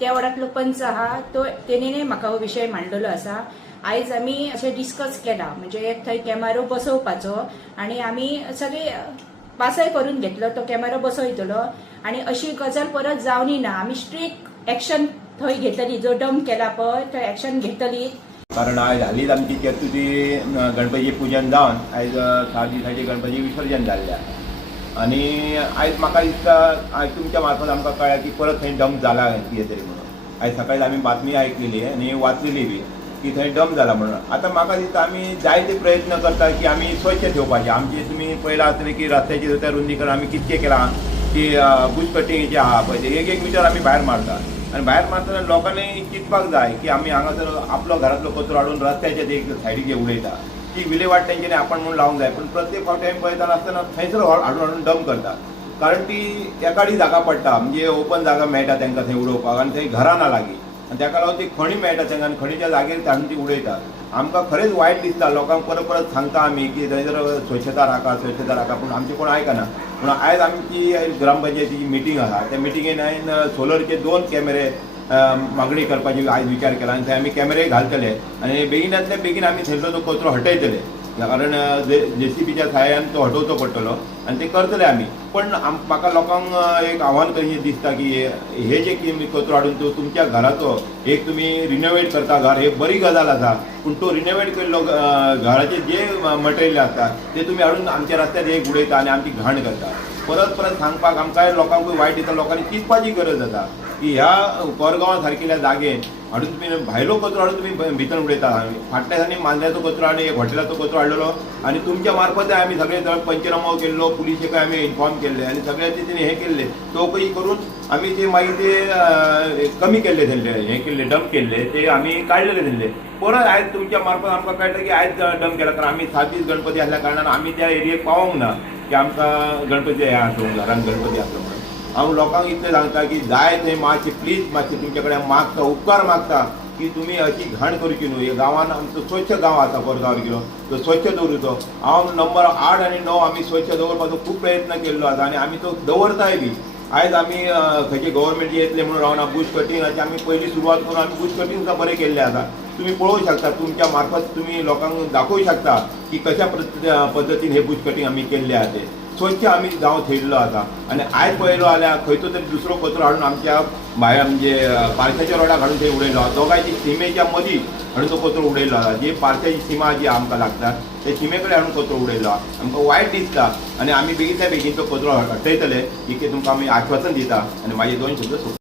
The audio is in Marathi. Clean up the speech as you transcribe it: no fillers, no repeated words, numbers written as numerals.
त्या वाड्यातलो पंच आहा तो तेणेने म्हाका हो विशय मांडलेलो आसा। आयज आमी अशें डिस्कस केला, म्हणजे थंय कॅमेरो बसोवपाचो आनी आमी सगळे पासय करून घेतलो, तो कॅमेरो बसयतलो आनी अशी गजाल परत जावनी ना। आमी स्ट्रिक्ट एक्शन थंय घेतली, जो डंप केला पळय थंय एक्शन घेतली। कारण आयज हालींच आमची केतुची गणपती पुजन जावन आयज 7 दिसांचे गणपती विसर्जन जाल्ल्या आनी आयज म्हाका दिसता आयज तुमच्या मार्फत आमकां कळ्ळें की परत थंय डंप जाला कितें तरी म्हणून। आयज सकाळीं आमी बातमी आयकलेली आनी वाचलेली बी की थंय डंप जाला म्हणून। आतां म्हाका दिसता आमी जायते प्रयत्न करता की आमी स्वच्छ ठेवपाचें। आमची तुमी पळयलां आसतलें की रस्त्याची सुद्दां रुंदीकरण आमी कितकें केलां की बुश कटींग जे आहा पळय ते 1-1 मिटर आमी भायर मारता आनी भायर मारतना लोकांनी चिंतपाक जाय की आमी हांगासर आपलो घरांतलो कचरो हाडून रस्त्याचेर एक सायडीक उडयता, ती विलेवाट तेंच्यांनी आपण म्हणून लावंक जाय। पण प्रत्येक फावटी आमी पळयतना आसतना थंयसर हाडून डंप करता, कारण ती एकाडी जागा पडटा, म्हणजे ओपन जागा मेळटा तांकां थंय उडोवपाक आनी थंय घरां ना लागीं आनी ताका लागून ती खणी मेळटा तांकां आनी खणीच्या जागेर हाडून ती उडयतात। आमकां खरेंच वायट दिसता, लोकांक परत परत सांगता आमी की थंयसर स्वच्छता राखा स्वच्छता राखा, पूण आमचे कोण आयकना। पूण आयज आमची ग्रामपंचायतीची मिटींग आसा, त्या मिटिंगेन हांवें सोलरचे 2 कॅमेरे मागणी करपाची आयज विचार केला आनी थंय आमी कॅमेरे घालतले आनी बेगिनांतल्या बेगीन आमी थंयसर तो कचरो हटयतले, कारण JCBच्या सहाय्यान तो हटोवचो पडटलो आनी ते करतले आमी। पण म्हाका लोकांक एक आव्हान कशें दिसता की हे जे कचरो हाडून तो तुमच्या घराचो एक तुमी रिनोवेट करता घर, हे बरी गजाल आसा, पूण तो रिनोवेट केल्लो घराचे जे मटेरियल आसता ते तुमी हाडून आमच्या रस्त्यार एक उडयता आनी आमची घाण करता। परत परत सांगपाक आमकां लोकांकूय वायट दिता, लोकांनी चिंतपाची गरज आसा की ह्या कोरगांवा सारकिल्ल्या जागेन हाडून तुमी भायलो कचरो हाडून तुमी भितर उडयता। फाटल्या दिसांनी मांद्याचो कचरो आनी एक हॉटेलाचो कचरो हाडलेलो आनी तुमच्या मार्फत आमी सगळे पंचनामो केल्लो, पुलिशेक आमी इन्फॉर्म केल्ले आनी सगळ्यांचे तेणी हे केल्ले, चवकशी करून आमी ते मागीर ते कमी केल्ले थंयले हे केल्ले डंप केल्ले ते आमी काडलेले थंयले। परत आयज तुमच्या मार्फत आमकां कळटा की आयज डंप केला, कारण आमी 7 दीस गणपती आसल्या कारणान आमी त्या एरियेक पावोंक ना की आमकां गणपती हे आसलो घरान गणपती आसलो म्हणून। हांव लोकांक इतलें सांगता की जाय थंय मातशें प्लीज मातशें तुमचे कडेन मागता, उपकार मागता की तुमी अशी घाण करची न्हू। हे गांवान आमचो स्वच्छ गांव आसा कोरगांव गेलो तो स्वच्छ दवरूचो। हांव नंबर 8 आनी 9 आमी स्वच्छ दवरपाचो खूब प्रयत्न केल्लो आसा आनी आमी तो दवरताय बी। आयज आमी खंयचे गव्हर्मेंट येतले म्हणून रावना, बुश कटिंगाची आमी पयलीं सुरवात करून आमी बुश कटिंग सुद्दां बरें केल्लें आसा। तुम्ही पळोवंक शकता, तुमच्या मार्फत तुम्ही लोकांक दाखोवंक शकता की कशा पद्दतीन हे बुश कटिंग आमी केल्ले आहा ते स्वच्छ आमी जावं थेयल्लो आसा। आनी आयज पळयलो जाल्यार खंयचो तरी दुसरो कचरो हाडून आमच्या भायर म्हणजे पारशाच्या रोडाक हाडून थंय उडयलो, दोगांयची शिमेच्या मदीं हाडून तो कचरो उडयलो आसा। जी पारशाची सीमा जी आमकां लागता ते शिमे कडेन हाडून कचरो उडयलो आहा। आमकां वायट दिसता आनी आमी बेगितल्या बेगीन तो कचरो हटयतले ही तुमकां आमी आश्वासन दिता आनी म्हाजे 2 शब्द